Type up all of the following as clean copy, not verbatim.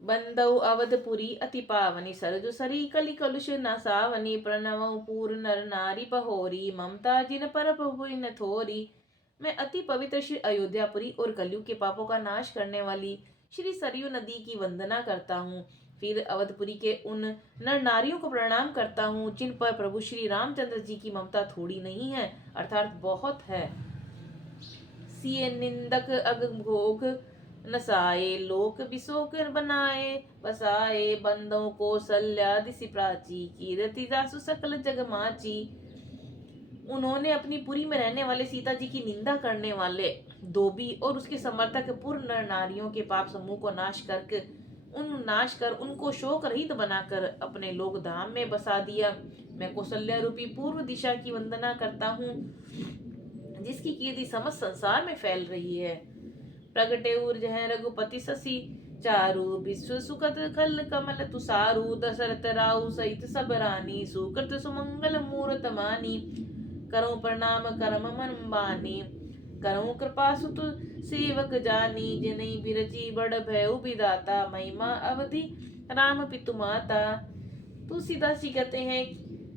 बंदौ अवधपुरी अति पावनी सरजु सरी कलि कलुष नासावनी प्रणवं पूर नर नारी बहोरी ममता जिन पर प्रभु इन थोरी। मैं अति पवित्र श्री अयोध्यापुरी और कलयुग के पापों का नाश करने वाली श्री सरयू नदी की वंदना करता हूँ। फिर अवधपुरी के उन नर नारियों को प्रणाम करता हूँ जिन पर प्रभु श्री रामचंद्र जी की ममता थोड़ी नहीं है अर्थात बहुत है। सिय निंदक अगभोग नसाए लोक बिसोक बनाए बसाए बंदों को सल्यादिसि प्राची कीरति जासु सकल जग माची। उन्होंने अपनी पुरी में रहने वाले सीता जी की निंदा करने वाले धोबी और उसके समर्थक पूर्ण नर नारियों के पाप समूह को नाश कर उनको शोक रहित बनाकर अपने लोक धाम में बसा दिया। मैं कौशल्या रूपी पूर्व दिशा की वंदना करता हूँ जिसकी कीर्ति समस्त संसार में फैल रही है। प्रगटे ऊर्ज है रघुपति शशि चारु विश्व सुखद खल कमल तुषारु दशरथ राउ सहित सब रानी सुकृत सुमंगल मूरत मानी करो प्रणाम करम मन बानी करो कृपा सुत सेवक जानी जिनई बिरजी बड़ भयउ विदाता महिमा अवधि राम पितु माता। तुलसीदास जी कहते हैं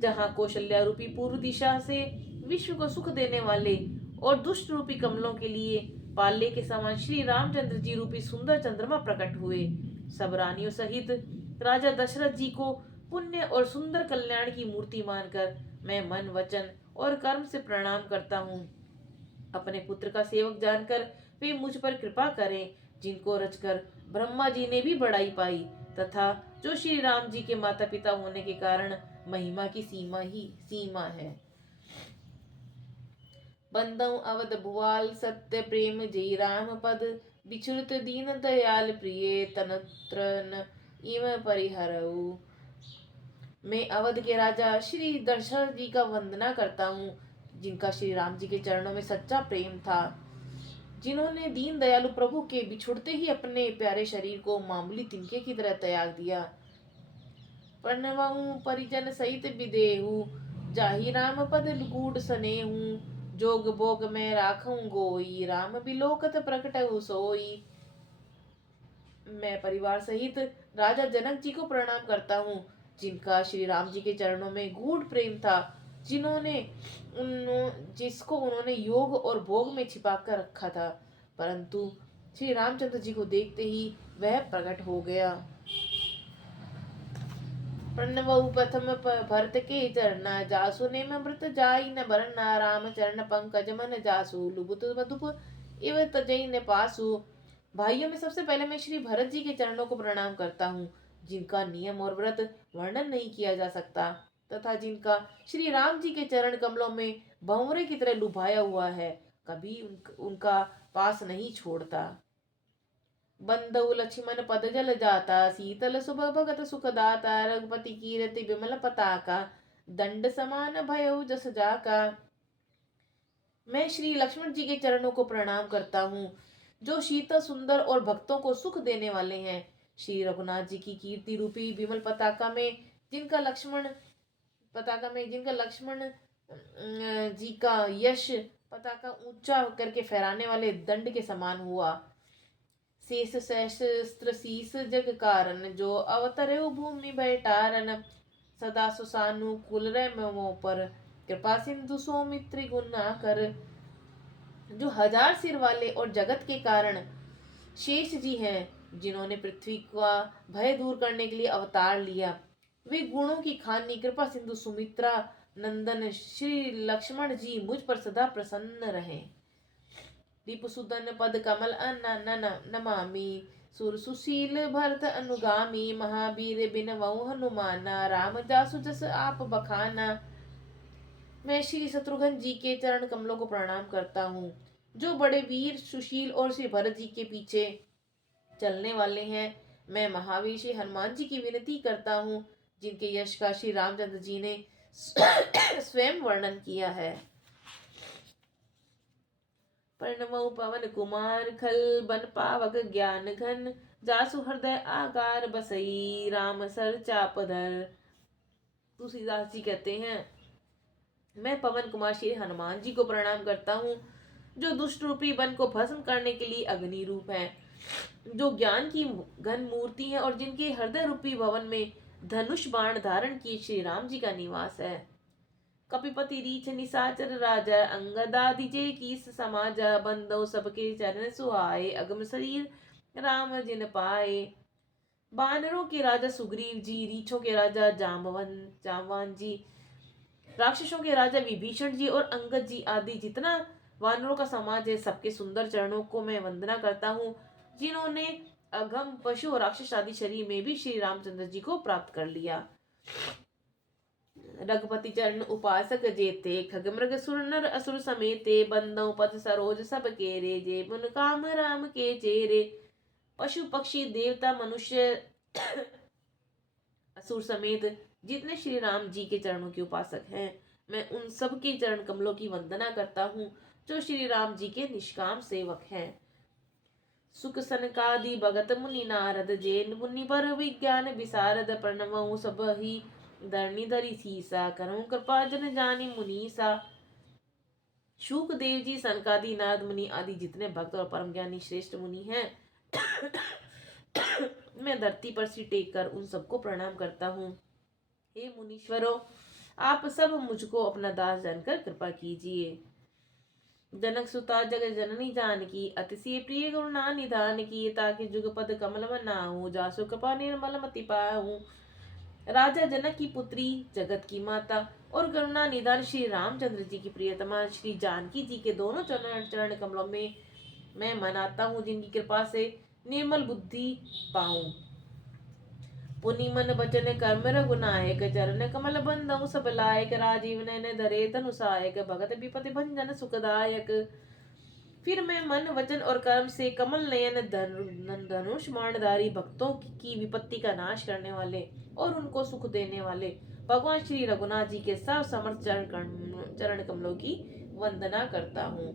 जहाँ कौशल्या रूपी पूर्व दिशा से विश्व को सुख देने वाले और दुष्ट रूपी कमलों के लिए पाले के समान श्री रामचंद्र जी रूपी सुंदर चंद्रमा प्रकट हुए। सब रानियों सहित राजा दशरथ जी को पुण्य और सुंदर कल्याण की मूर्ति मानकर मैं मन वचन और कर्म से प्रणाम करता हूँ। अपने पुत्र का सेवक जानकर वे मुझ पर कृपा करें जिनको रचकर ब्रह्मा जी ने भी बड़ाई पाई तथा जो श्री राम जी के माता पिता होने के कारण महिमा की सीमा है। बंदौ अवध भुआल सत्य प्रेम जय राम पद बिछुरत दीन दयाल प्रिय तनत्रन इम परिहरऊ। मैं अवध के राजा श्री दशरथ जी का वंदना करता हूँ जिनका श्री राम जी के चरणों में सच्चा प्रेम था, जिन्होंने दीन दयालु प्रभु के बिछुड़ते ही अपने प्यारे शरीर को मामूली तिनके की तरह त्याग दिया। प्रणवहु परिजन सहित विदेहु जाहि राम पद गूढ़ सनेहु जोग भोग में राखूं गोई राम बिलोकत प्रकटहु सोई। मैं परिवार सहित राजा जनक जी को प्रणाम करता हूँ जिनका श्री राम जी के चरणों में गूढ़ प्रेम था, जिसको उन्होंने योग और भोग में छिपा कर रखा था, परंतु श्री रामचंद्र जी को देखते ही वह प्रकट हो गया। प्रणवहु प्रथम भरत के चरना जासु ने मृत जाई न बरना राम चरण पंकज मन जासु लुबुत मधुप इव तजई न पासु। भाइयों में सबसे पहले मैं श्री भरत जी के चरणों को प्रणाम करता हूँ जिनका नियम और व्रत वर्णन नहीं किया जा सकता तथा जिनका श्री राम जी के चरण कमलों में भंवरे की तरह लुभाया हुआ है, कभी उनका पास नहीं छोड़ता। बंदौ लक्ष्मण पद जल जाता शीतल सुबह भगत सुखदाता रघुपति कीरति विमल पताका दंड समान भयउ जस जाका। मैं श्री लक्ष्मण जी के चरणों को प्रणाम करता हूँ जो शीतल सुंदर और भक्तों को सुख देने वाले हैं। श्री रघुनाथ जी की कीर्ति रूपी विमल पताका में जिनका लक्ष्मण जी का यश पताका ऊंचा करके फहराने वाले दंड के समान हुआ। शेष सहस्त्र शीस जग कारण जो अवतरे भूमि बैठारन सदा सुसानुकूल रमो पर कृपा सिंधु सौमित्री गुना कर। जो 1000 सिर वाले और जगत के कारण शेष जी हैं जिन्होंने पृथ्वी का भय दूर करने के लिए अवतार लिया, वे गुणों की खानी कृपा सिंधु सुमित्रा नंदन श्री लक्ष्मण जी मुझ पर सदा प्रसन्न रहे। रिपुसुदन पद कमल नमामि सुर सुशील भरत अनुगामी महावीर बिनवऊ हनुमाना राम जासु जस आप बखाना। मैं श्री शत्रुघ्न जी के चरण कमलों को प्रणाम करता हूँ जो बड़े वीर सुशील और श्री भरत जी के पीछे चलने वाले हैं। मैं महावीर श्री हनुमान जी की विनती करता हूँ जिनके यश का श्री रामचंद्र जी ने स्वयं वर्णन किया है। प्रणवउ पवन कुमार खल बन पावक ज्ञान घन जासु हृदय आकार बसई राम सर चापधर। तुलसीदास जी कहते हैं मैं पवन कुमार श्री हनुमान जी को प्रणाम करता हूँ जो दुष्ट रूपी वन को भस्म करने के लिए अग्नि रूप है। जो ज्ञान की घन मूर्ति है और जिनके हृदय रूपी भवन में धनुष बाण धारण किए श्री राम जी का निवास है। कपिपति रीछ निशाचर राजा अंगदादि जे कीस समाजा बंदो सबके चरण सुहाए अगम शरीर राम जिन पाए। बानरों के राजा सुग्रीव जी, रीछों के राजा जामवान जी, राक्षसों के राजा विभीषण जी और अंगद जी आदि जितना वानरों का समाज है, सबके सुंदर चरणों को मैं वंदना करता हूँ, जिन्होंने अगम पशु और राक्षस आदि शरीर में भी श्री रामचंद्र जी को प्राप्त कर लिया। रघुपति चरण उपासक जेते खग मृग सुर नर असुर समेते बंदो पद सरोज सब केरे जे मुन काम राम के चेरे। पशु पक्षी देवता मनुष्य असुर समेत जितने श्री राम जी के चरणों के उपासक हैं, मैं उन सब के चरण कमलों की वंदना करता हूँ जो श्री राम जी के निष्काम सेवक हैं। सुख सनकादि भगत मुनि नारद जैन मुनि पर विज्ञान विशारद प्रणवहु सब ही धरणी धरी सीसा करहु कृपा जन जानी मुनीसा। शुक देव जी, सनकादि, नारद मुनि आदि जितने भक्त और परम ज्ञानी श्रेष्ठ मुनि हैं, मैं धरती पर सिर टेक कर उन सबको प्रणाम करता हूँ। हे मुनीश्वरों, आप सब मुझको अपना दास जानकर कृपा कीजिए। जनक सुता जग जननी जानकी अतिशय प्रिय करुणा निधान की ताकि जुगपद कमल मनाऊं जासु कृपा निर्मल मति पाऊं। राजा जनक की पुत्री, जगत की माता और करुणा निधान श्री रामचंद्र जी की प्रियतमा श्री जानकी जी के दोनों चरण चरण कमलों में मैं मनाता हूँ, जिनकी कृपा से निर्मल बुद्धि पाऊं। पुनि मन वचन कर्म रघुनायक चरण कमल बंदौ सब लायक राजीव नयन धरे धनुषायक भगत विपति भंजन सुखदायक। फिर मैं मन वचन और कर्म से कमल नयन धनुष बाणधारी भक्तों की विपत्ति का नाश करने वाले और उनको सुख देने वाले भगवान श्री रघुनाथ जी के सब समर्थ चरण कमलों की वंदना करता हूँ।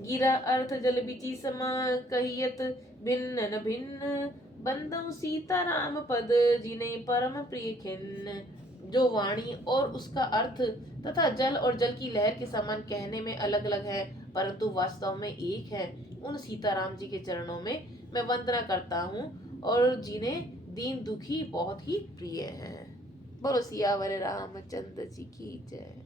गिरा अर्थ जल बिचि समा कहियत भिन्न न भिन्न बंदौ सीता राम पद जिन्हें परम प्रिय खिन्न। जो वाणी और उसका अर्थ तथा जल और जल की लहर के समान कहने में अलग अलग है, परंतु वास्तव में एक है, उन सीताराम जी के चरणों में मैं वंदना करता हूँ और जिन्हें दीन दुखी बहुत ही प्रिय है। बोलो सियावर रामचंद्र जी की जय।